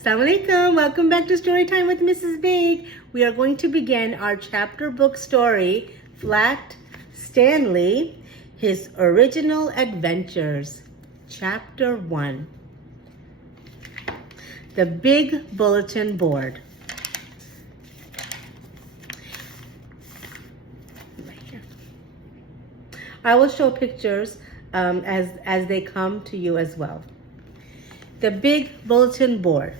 Assalamu alaikum. Welcome back to Storytime with Mrs. Baig. We are going to begin our chapter book story, Flat Stanley, His Original Adventures. Chapter 1. The Big Bulletin Board. I will show pictures as they come to you as well. The Big Bulletin Board.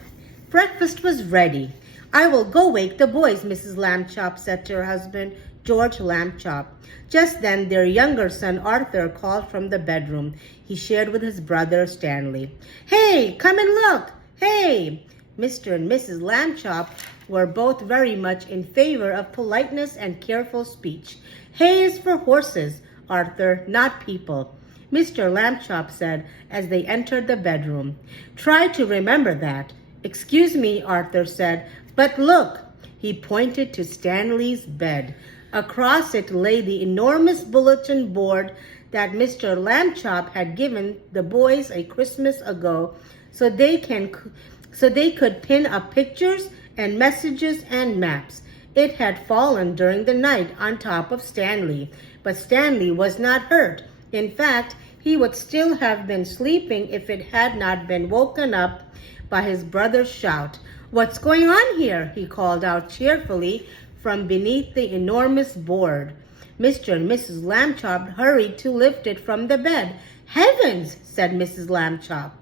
Breakfast was ready. I will go wake the boys, Mrs. Lambchop said to her husband, George Lambchop. Just then, their younger son, Arthur, called from the bedroom he shared with his brother, Stanley. Hey, come and look! Hey! Mr. and Mrs. Lambchop were both very much in favor of politeness and careful speech. Hay is for horses, Arthur, not people, Mr. Lambchop said as they entered the bedroom. Try to remember that. Excuse me, Arthur said, but look. He pointed to Stanley's bed. Across it lay the enormous bulletin board that Mr. Lambchop had given the boys a Christmas ago so they could pin up pictures and messages and maps. It had fallen during the night on top of Stanley, but Stanley was not hurt. In fact, he would still have been sleeping if it had not been woken up by his brother's shout. What's going on here? He called out cheerfully from beneath the enormous board. Mr. and Mrs. Lambchop hurried to lift it from the bed. Heavens, said Mrs. Lambchop.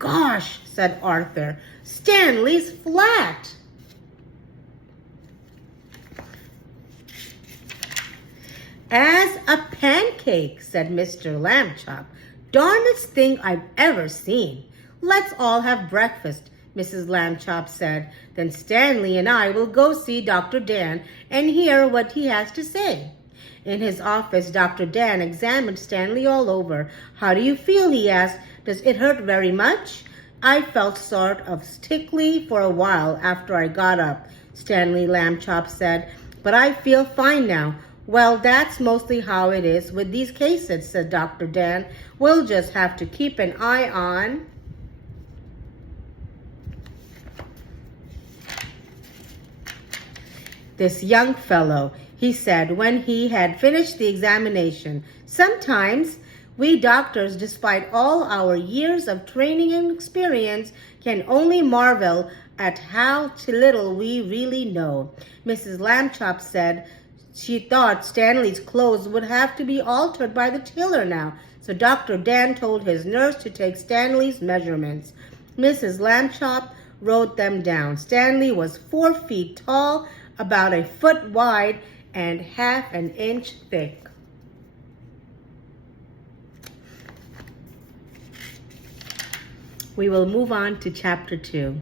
Gosh, said Arthur, Stanley's flat. As a pancake, said Mr. Lambchop. Darnest thing I've ever seen. Let's all have breakfast, Mrs. Lambchop said. Then Stanley and I will go see Dr. Dan and hear what he has to say. In his office, Dr. Dan examined Stanley all over. How do you feel? He asked. Does it hurt very much? I felt sort of tickly for a while after I got up, Stanley Lambchop said, but I feel fine now. Well, that's mostly how it is with these cases, said Dr. Dan. We'll just have to keep an eye on this young fellow, he said when he had finished the examination. Sometimes we doctors, despite all our years of training and experience, can only marvel at how little we really know. Mrs. Lambchop said she thought Stanley's clothes would have to be altered by the tailor now, so Dr. Dan told his nurse to take Stanley's measurements. Mrs. Lambchop wrote them down. Stanley was 4 feet tall, about a foot wide, and half an inch thick. We will move on to chapter 2.